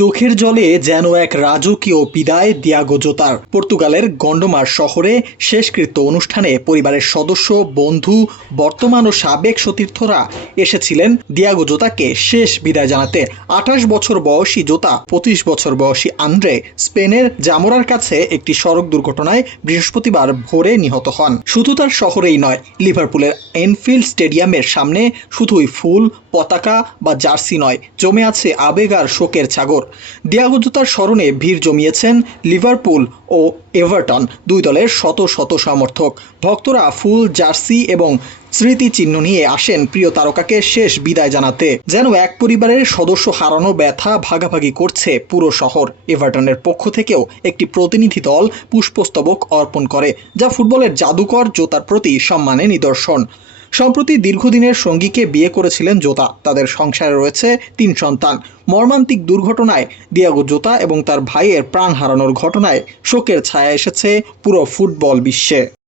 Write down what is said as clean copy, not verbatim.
চোখের জলে যেন এক রাজকীয় বিদায় দিয়াগো জোতার। পর্তুগালের গন্ডমার শহরে শেষকৃত্য অনুষ্ঠানে পরিবারের সদস্য, বন্ধু, বর্তমান ও সাবেক সতীর্থরা এসেছিলেন দিয়াগো জোতাকে শেষ বিদায় জানাতে। ২৮ বছর বয়সী জোতা ২৫ বছর বয়সী আন্দ্রে স্পেনের জামোরার কাছে একটি সড়ক দুর্ঘটনায় বৃহস্পতিবার ভোরে নিহত হন। শুধু তার শহরেই নয়, লিভারপুলের এনফিল্ড স্টেডিয়ামের সামনে শুধুই ফুল, পতাকা বা জার্সি নয়, জমে আছে আবেগ আর শোকের ছাগর। দিয়াগো জোতার স্মরণে ভিড় জমিয়েছেন লিভারপুল ও এভারটন দুই দলের শত শত সমর্থক। ভক্তরা ফুল, জার্সি এবং স্মৃতিচিহ্ন নিয়ে আসেন প্রিয় তারকাকে শেষ বিদায় জানাতে। যেন এক পরিবারের সদস্য হারানো ব্যথা ভাগাভাগি করছে পুরো শহর। এভারটনের পক্ষ থেকেও একটি প্রতিনিধি দল পুষ্পস্তবক অর্পণ করে, যা ফুটবলের জাদুকর জোতার প্রতি সম্মানের নিদর্শন। সম্প্রতি দীর্ঘদিনের সঙ্গীকে বিয়ে করেছিলেন জোতা। তাদের সংসারে রয়েছে ৩ সন্তান। মর্মান্তিক দুর্ঘটনায় দিয়াগো জোতা এবং তার ভাইয়ের প্রাণ হারানোর ঘটনায় শোকের ছায়া এসেছে পুরো ফুটবল বিশ্বে।